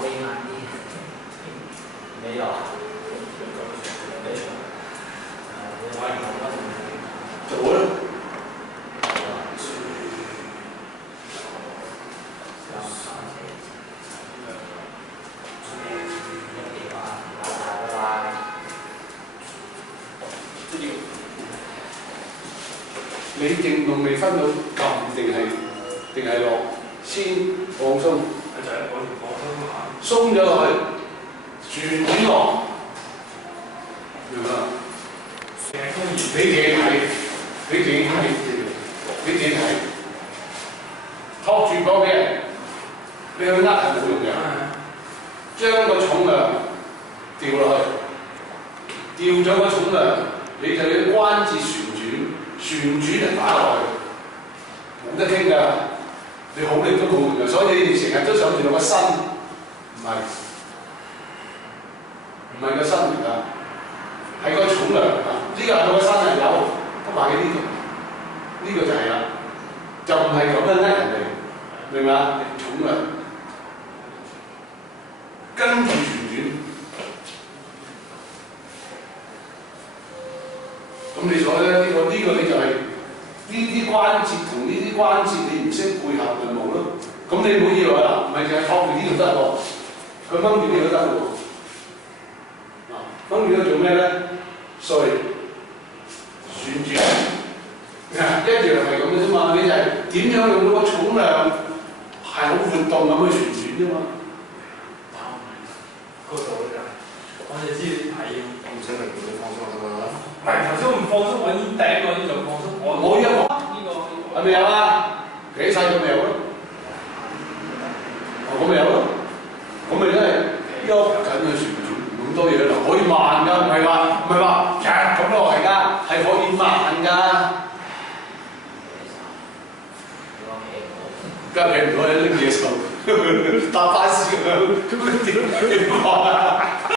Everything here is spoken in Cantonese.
會慢啲。沒有。你玩什麼？做啦。你勁仲未分到撳定係落，先放鬆。就係我條放鬆下。鬆咗落去，旋轉落，明唔明啊？你自己睇，托住嗰邊，你去呃係冇用嘅。將個重量調落去，調咗個重量，你就要關節旋轉嚟打落去，冇得傾㗎。你好力都冇用嘅，所以你哋成日都想住到個身，唔係個身嚟㗎，係個重量啊！呢個係個身係有，都話嘅呢個就係啦，就唔係咁樣呃人哋，明唔明啊？重量跟住旋轉，咁你所咧呢個你就係、呢啲關節同呢啲關節你唔識配合就冇咯。咁你唔好以為啦，唔係淨係托住呢度得喎，佢掹住呢度都得喎。掹住咗做咩咧？旋轉，一樣係咁嘅啫嘛。你就係點樣用到個重量係好活動咁去旋轉啫嘛。嗰度就我哋知係要唔使令到你放鬆㗎嘛。唔係頭先我唔放鬆，我已經第一個已經就放鬆。我依一個係咪有啊？幾細咁咪有咯？咁咪有咯？咁咪真係喐緊嘅旋轉咁多嘢啦，可以慢㗎，唔係話咁落嚟㗎，係可以慢㗎。梗係企唔到，你拎嘢手搭巴士咁樣，點講啊？